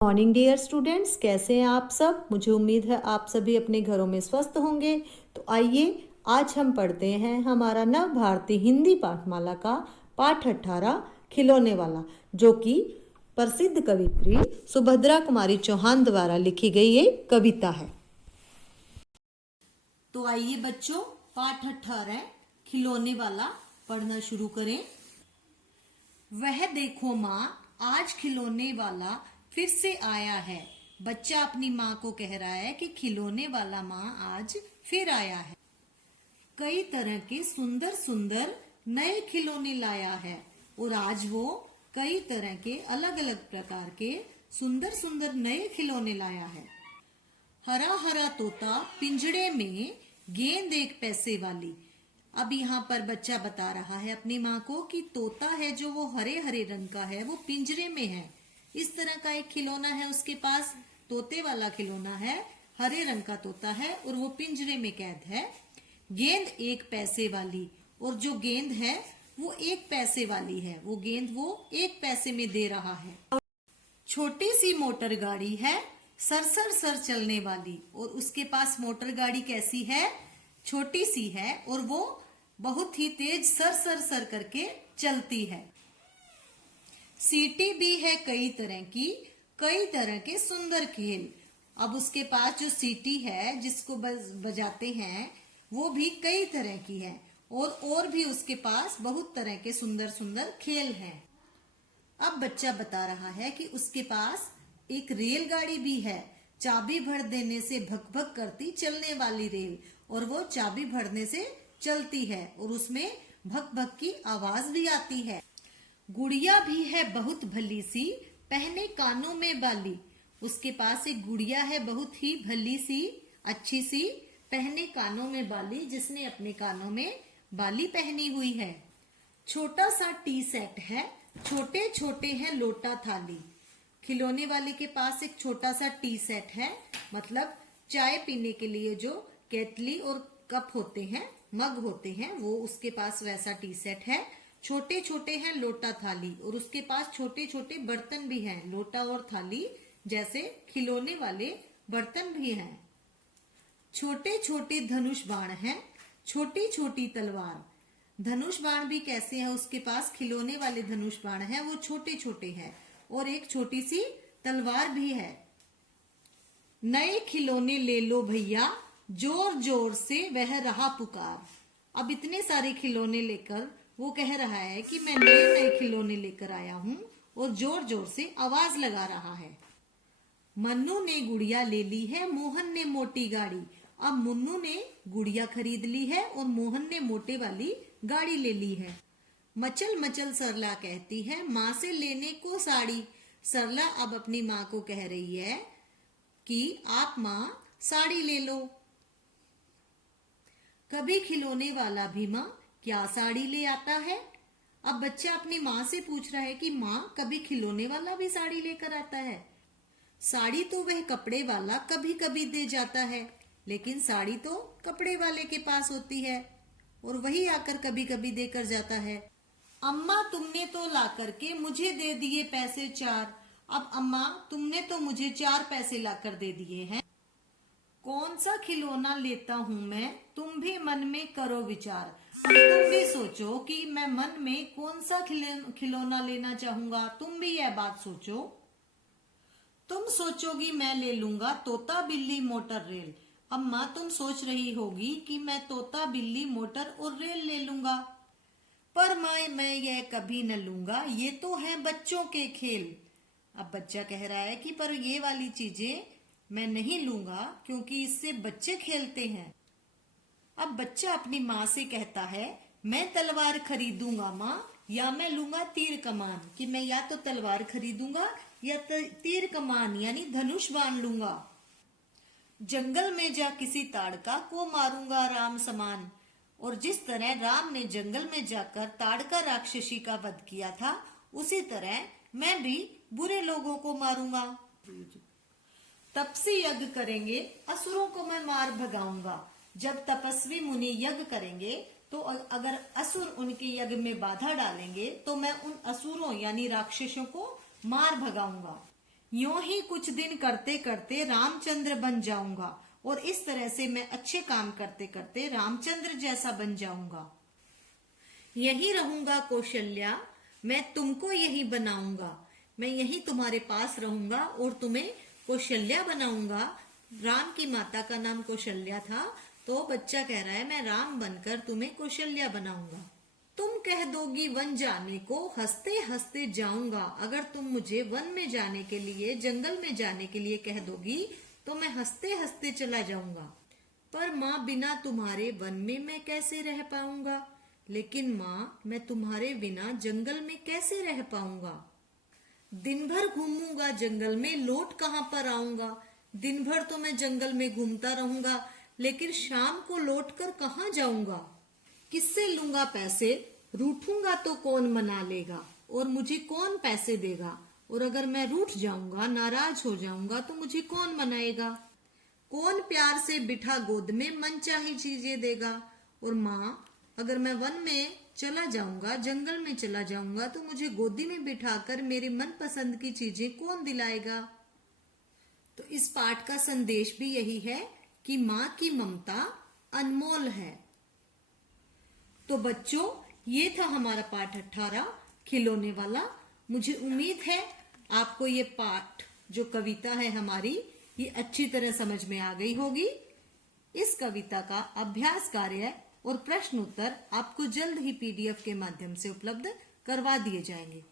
Morning dear students, कैसे हैं आप सब। मुझे उम्मीद है आप सभी अपने घरों में स्वस्थ होंगे। तो आइए आज हम पढ़ते हैं हमारा नव भारतीय हिंदी पाठमाला का पाठ 18 खिलौने वाला, जो कि प्रसिद्ध कवित्री सुभद्रा कुमारी चौहान द्वारा लिखी गई एक कविता है। तो आइए बच्चों, पाठ 18 खिलौने वाला पढ़ना शुरू करें। वह देखो माँ, आज खिलौने वाला फिर से आया है। बच्चा अपनी माँ को कह रहा है कि खिलौने वाला माँ आज फिर आया है। कई तरह के सुंदर सुंदर नए खिलौने लाया है और आज वो कई तरह के अलग अलग प्रकार के सुंदर सुंदर नए खिलौने लाया है। हरा हरा तोता पिंजड़े में, गेंद एक पैसे वाली। अब यहाँ पर बच्चा बता रहा है अपनी माँ को कि तोता है जो वो हरे हरे रंग का है, वो पिंजरे में है। इस तरह का एक खिलौना है उसके पास, तोते वाला खिलौना है, हरे रंग का तोता है और वो पिंजरे में कैद है। गेंद एक पैसे वाली, और जो गेंद है वो एक पैसे वाली है, वो गेंद वो एक पैसे में दे रहा है। छोटी सी मोटर गाड़ी है, सरसर सर चलने वाली, और उसके पास मोटर गाड़ी कैसी है, छोटी सी है और वो बहुत ही तेज सर सर सर करके चलती है। सीटी भी है कई तरह की, कई तरह के सुंदर खेल। अब उसके पास जो सीटी है जिसको बजाते हैं वो भी कई तरह की है, और भी उसके पास बहुत तरह के सुंदर सुंदर खेल हैं। अब बच्चा बता रहा है कि उसके पास एक रेलगाड़ी भी है, चाबी भर देने से भक भक करती चलने वाली रेल, और वो चाबी भरने से चलती है और उसमें भक भक की आवाज भी आती है। गुड़िया भी है बहुत भली सी, पहने कानों में बाली। उसके पास एक गुड़िया है बहुत ही भली सी, अच्छी सी, पहने कानों में बाली, जिसने अपने कानों में बाली पहनी हुई है। छोटा सा टी सेट है, छोटे छोटे हैं लोटा थाली। खिलौने वाले के पास एक छोटा सा टी सेट है, मतलब चाय पीने के लिए जो केतली और कप होते हैं, मग होते हैं, वो उसके पास वैसा टी सेट है। छोटे छोटे हैं लोटा थाली, और उसके पास छोटे छोटे बर्तन भी हैं, लोटा और थाली जैसे खिलौने वाले बर्तन भी हैं। छोटे छोटे धनुष बाण हैं, छोटी छोटी तलवार। धनुष बाण भी कैसे है उसके पास, खिलौने वाले धनुष बाण हैं वो छोटे छोटे हैं, और एक छोटी सी तलवार भी है। नए खिलौने ले लो भैया, जोर जोर से वह रहा पुकार। अब इतने सारे खिलौने लेकर वो कह रहा है कि मैं नए नए खिलौने लेकर आया हूँ, और जोर जोर से आवाज लगा रहा है। मन्नू ने गुड़िया ले ली है, मोहन ने मोटी गाड़ी। अब मुन्नू ने गुड़िया खरीद ली है और मोहन ने मोटे वाली गाड़ी ले ली है। मचल मचल सरला कहती है, माँ से लेने को साड़ी। सरला अब अपनी माँ को कह रही है कि आप माँ साड़ी ले लो। कभी खिलौने वाला भी माँ क्या साड़ी ले आता है। अब बच्चा अपनी माँ से पूछ रहा है कि माँ कभी खिलौने वाला भी साड़ी लेकर आता है। साड़ी तो वह कपड़े वाला कभी कभी दे जाता है, लेकिन साड़ी तो कपड़े वाले के पास होती है और वही आकर कभी कभी देकर जाता है। अम्मा तुमने तो ला करके मुझे दे दिए पैसे 4। अब अम्मा तुमने तो मुझे 4 पैसे लाकर दे दिए हैं। कौन सा खिलौना लेता हूँ मैं, तुम भी मन में करो विचार। अब तुम भी सोचो कि मैं मन में कौन सा खिलौना लेना चाहूंगा, तुम भी यह बात सोचो। तुम सोचोगी मैं ले लूंगा तोता बिल्ली मोटर रेल। अम्मा तुम सोच रही होगी कि मैं तोता बिल्ली मोटर और रेल ले लूंगा, पर मैं यह कभी न लूंगा, ये तो है बच्चों के खेल। अब बच्चा कह रहा है कि पर ये वाली चीजें मैं नहीं लूंगा क्योंकि इससे बच्चे खेलते हैं। अब बच्चा अपनी माँ से कहता है, मैं तलवार खरीदूंगा माँ, या मैं लूंगा तीर कमान, कि मैं या तो तलवार खरीदूंगा या तीर कमान यानी धनुष बाण लूंगा। जंगल में जा किसी ताड़का को मारूंगा राम समान। और जिस तरह राम ने जंगल में जाकर ताड़का राक्षसी का वध किया था, उसी तरह मैं भी बुरे लोगों को मारूंगा। तपसी यज्ञ करेंगे, असुरों को मैं मार भगाऊंगा। जब तपस्वी मुनि यज्ञ करेंगे तो अगर असुर उनके यज्ञ में बाधा डालेंगे तो मैं उन असुरों यानी राक्षसों को मार भगाऊंगा। यूं ही कुछ दिन करते करते रामचंद्र बन जाऊंगा और इस तरह से मैं अच्छे काम करते करते रामचंद्र जैसा बन जाऊंगा। यही रहूंगा कौशल्या, मैं तुमको यही बनाऊंगा। मैं यही तुम्हारे पास रहूंगा और तुम्हें कौशल्या बनाऊंगा। राम की माता का नाम कौशल्या था, तो बच्चा कह रहा है मैं राम बनकर तुम्हें कौशल्या बनाऊंगा। तुम कह दोगी वन जाने को, हंसते हंसते जाऊंगा। अगर तुम मुझे वन में जाने के लिए, जंगल में जाने के लिए कह दोगी तो मैं हंसते हंसते चला जाऊंगा। पर माँ, बिना तुम्हारे वन में मैं कैसे रह पाऊंगा? लेकिन माँ, मैं तुम्हारे बिना जंगल में कैसे रह पाऊंगा? दिन भर घूमूंगा जंगल में, लौट कहाँ पर आऊंगा? दिन भर तो मैं जंगल में घूमता रहूंगा, लेकिन शाम को लौट कर कहाँ जाऊंगा? किससे लूंगा पैसे? रूठूंगा तो कौन मना लेगा? और मुझे कौन पैसे देगा? और अगर मैं रूठ जाऊंगा, नाराज हो जाऊंगा, तो मुझे कौन मनाएगा? कौन प्यार से बिठा गोद में मनचाही चीजें देगा? और माँ, अगर मैं वन में चला जाऊंगा, जंगल में चला जाऊंगा, तो मुझे गोदी में बिठाकर मेरे मनपसंद की चीजें कौन दिलाएगा? तो इस पाठ का संदेश भी यही है कि माँ की ममता अनमोल है। तो बच्चों, ये था हमारा पाठ 18 खिलौने वाला। मुझे उम्मीद है आपको ये पाठ, जो कविता है हमारी, ये अच्छी तरह समझ में आ गई होगी। इस कविता का अभ्यास कार्य और प्रश्न उत्तर आपको जल्द ही PDF के माध्यम से उपलब्ध करवा दिए जाएंगे।